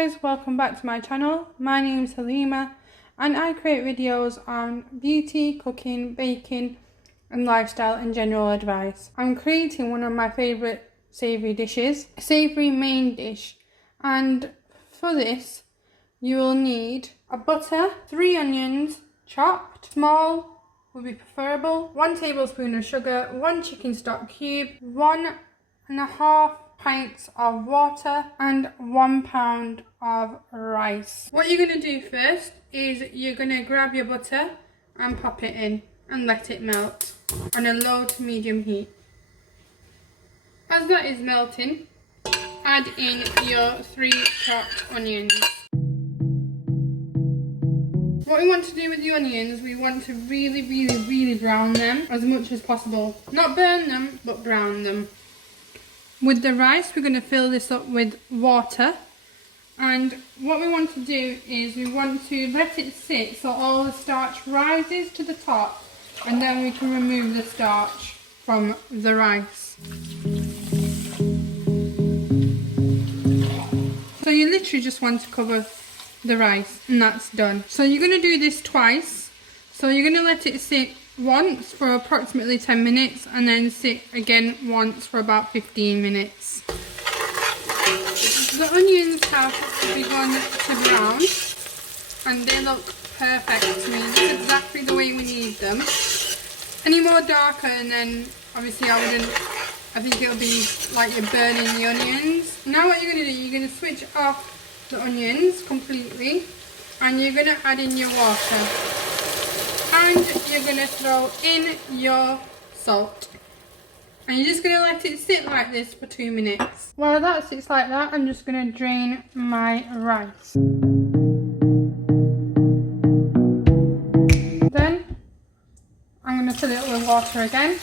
guys, welcome back to my channel. My name is Halima and I create videos on beauty, cooking, baking and lifestyle and general advice. I'm creating one of my favourite savoury dishes, a savoury main dish, and for this you will need a butter, 3 onions chopped, small would be preferable, 1 tablespoon of sugar, 1 chicken stock cube, 1.5 pints of water and 1 pound of rice. What you're going to do first is you're going to grab your butter and pop it in and let it melt on a low to medium heat. As that is melting, add in your 3 chopped onions. What we want to do with the onions, we want to really brown them as much as possible. Not burn them, but brown them. With the rice, we're going to fill this up with water, and what we want to do is we want to let it sit so all the starch rises to the top, and then we can remove the starch from the rice. So you literally just want to cover the rice and that's done. So you're going to do this twice. So you're going to let it sit once for approximately 10 minutes and then sit again once for about 15 minutes. The onions have begun to brown and they look perfect to me. That's exactly the way we need them. Any more darker and then obviously I think it'll be like you're burning the onions. Now what you're going to do, you're going to switch off the onions completely and you're going to add in your water. And you're going to throw in your salt. And you're just going to let it sit like this for 2 minutes. While that sits like that, I'm just going to drain my rice. Then, I'm going to fill it with water again.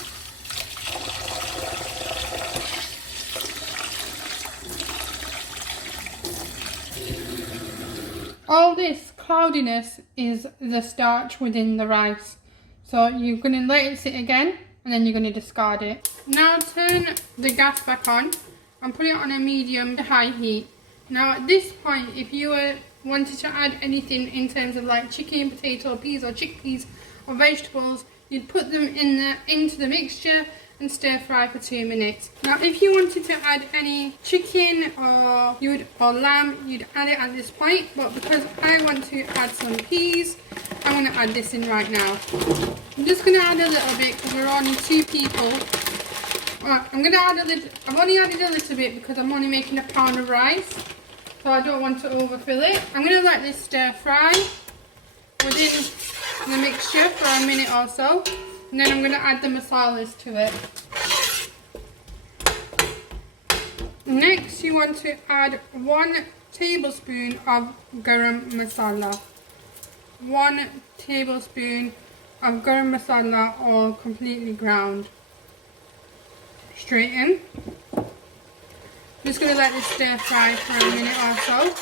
All this cloudiness is the starch within the rice. So you're going to let it sit again and then you're going to discard it. Now turn the gas back on and put it on a medium to high heat. Now at this point, if you wanted to add anything in terms of like chicken, potato, peas or chickpeas or vegetables, you'd put them into the mixture and stir fry for 2 minutes. Now if you wanted to add any chicken or lamb, you'd add it at this point, but because I want to add some peas, I'm going to add this in right now. I'm just going to add a little bit because we're only 2 people. I'm going to add I've only added a little bit because I'm only making a pound of rice, so I don't want to overfill it. I'm going to let this stir fry within the mixture for a minute or so. And then I'm going to add the masalas to it. Next you want to add 1 tablespoon of garam masala. 1 tablespoon of garam masala, all completely ground. Straight in. I'm just going to let this stir fry for a minute or so.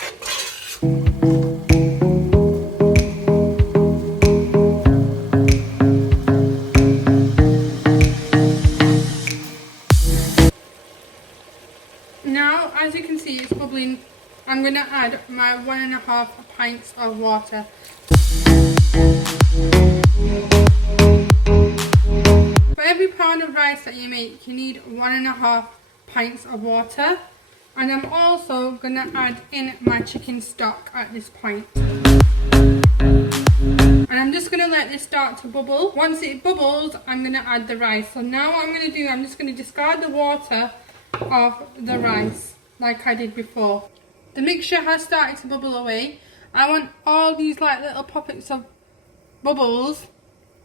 Now, as you can see, it's bubbling. I'm going to add my 1.5 pints of water. For every pound of rice that you make, you need 1.5 pints of water. And I'm also going to add in my chicken stock at this point. And I'm just going to let this start to bubble. Once it bubbles, I'm going to add the rice. So now what I'm going to do, I'm just going to discard the water of the rice like I did before. The mixture has started to bubble away. I want all these like little pockets of bubbles,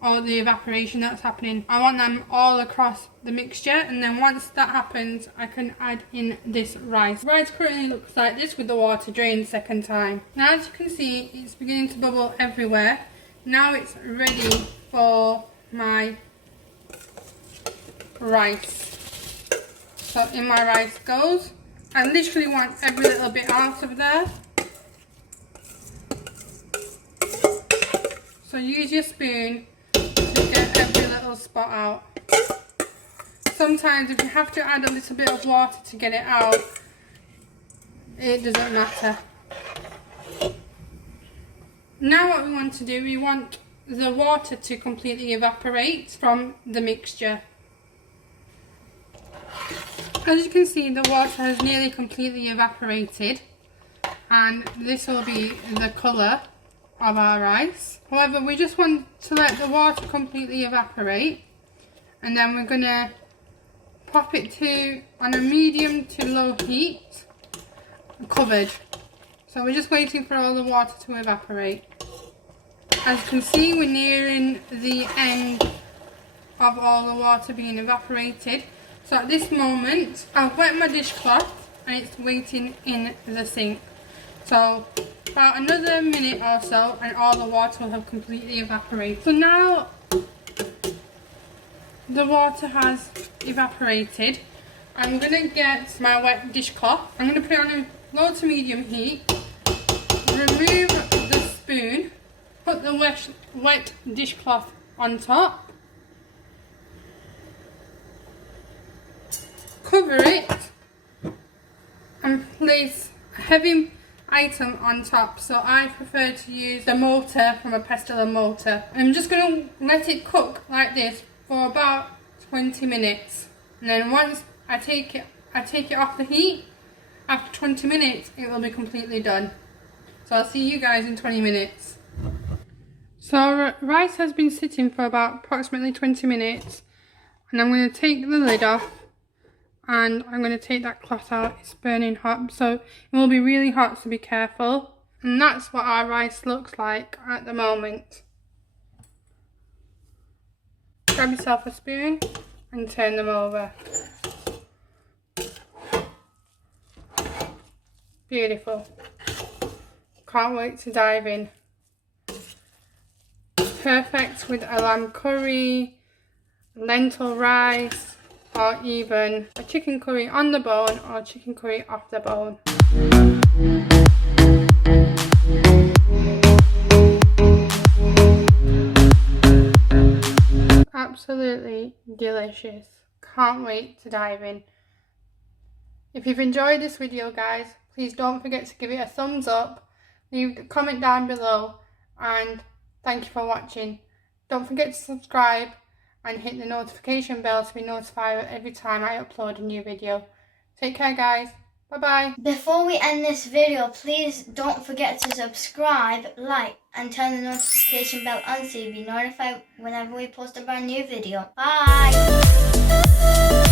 or the evaporation that's happening, I want them all across the mixture, and then once that happens I can add in this rice. Rice currently looks like this with the water drained second time. Now as you can see, it's beginning to bubble everywhere. Now it's ready for my rice. So in my rice goes. I literally want every little bit out of there. So use your spoon to get every little spot out. Sometimes if you have to add a little bit of water to get it out, it doesn't matter. Now what we want to do, we want the water to completely evaporate from the mixture. As you can see, the water has nearly completely evaporated, and this will be the colour of our rice. However, we just want to let the water completely evaporate, and then we're going to pop it to on a medium to low heat, covered. So we're just waiting for all the water to evaporate. As you can see, we're nearing the end of all the water being evaporated. So at this moment, I've wet my dishcloth and it's waiting in the sink. So about another minute or so and all the water will have completely evaporated. So now the water has evaporated. I'm going to get my wet dishcloth. I'm going to put it on a low to medium heat. Remove the spoon. Put the wet dishcloth on top. Cover it and place a heavy item on top. So I prefer to use the mortar from a pestle and mortar. I'm just going to let it cook like this for about 20 minutes. And then once I take it off the heat, after 20 minutes it will be completely done. So I'll see you guys in 20 minutes. So our rice has been sitting for about approximately 20 minutes, and I'm going to take the lid off and I'm going to take that cloth out. It's burning hot, so it will be really hot, so be careful. And that's what our rice looks like at the moment. Grab yourself a spoon and turn them over. Beautiful. Can't wait to dive in. Perfect with a lamb curry, lentil rice, or even a chicken curry on the bone or chicken curry off the bone. Absolutely delicious. Can't wait to dive in. If you've enjoyed this video, guys, please don't forget to give it a thumbs up, leave a comment down below, and thank you for watching. Don't forget to subscribe and hit the notification bell to be notified every time I upload a new video. Take care, guys. Bye bye. Before we end this video, please don't forget to subscribe, like, and turn the notification bell on so you'll be notified whenever we post a brand new video. Bye.